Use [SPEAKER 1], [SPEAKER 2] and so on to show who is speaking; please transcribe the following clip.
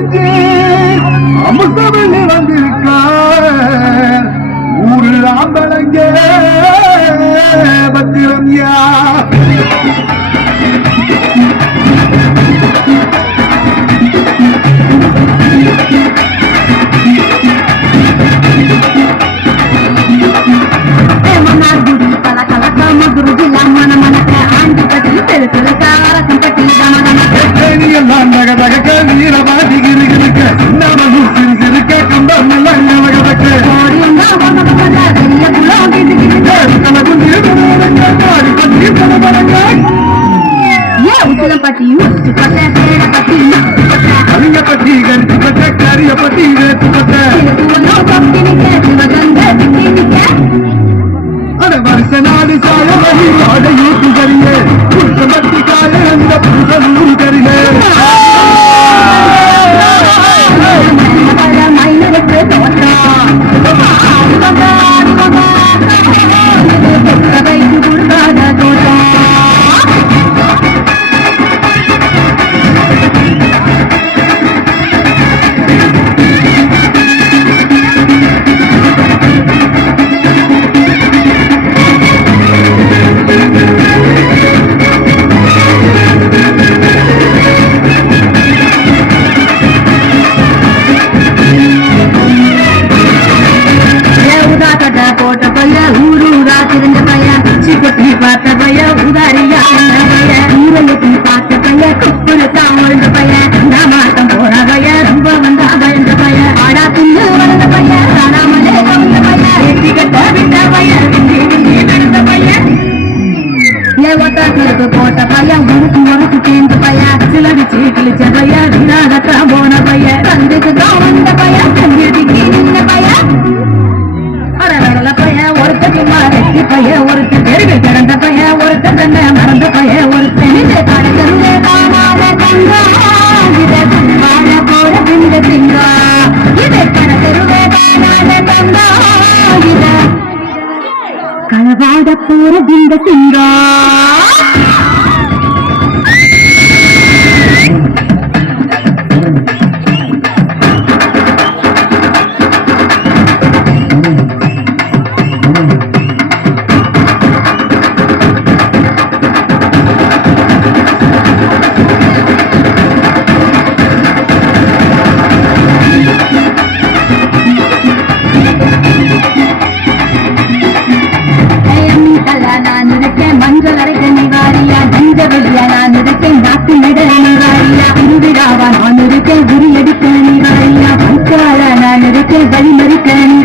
[SPEAKER 1] வந்திருக்கு அமுதவள்ளி வந்திருக்க ஊரு ஆம்பளங்க. அட நாடு சாய வழி ஆட யூட்டு கரிய. புருஷ பட்டி காய அந்த புருஷ நூறு
[SPEAKER 2] போட்ட பையன் உனக்கு உனக்கு தீர்ந்த பையன் சிலடிச்சு கிழிச்ச பையன் வீணாகத்தான் போன பையன் தந்துக்கு தான் வந்த பையன் தங்கிக்கு நின்ன பையன் அடடடல பையன் ஒருத்தன் சும்மா வெட்டி பையன் ஒருத்தன் தெருவில் கிடந்த பையன் ஒருத்தன் தன்னை மறந்த பையன் ஒருத்தன் களவாட போற பிந்த சிங்கா. ஐயா குருவிழாவா நான் இருக்க குறியடிக்க நீ ஐயா பங்காள நான் இருக்க வழிமறிக்க நீ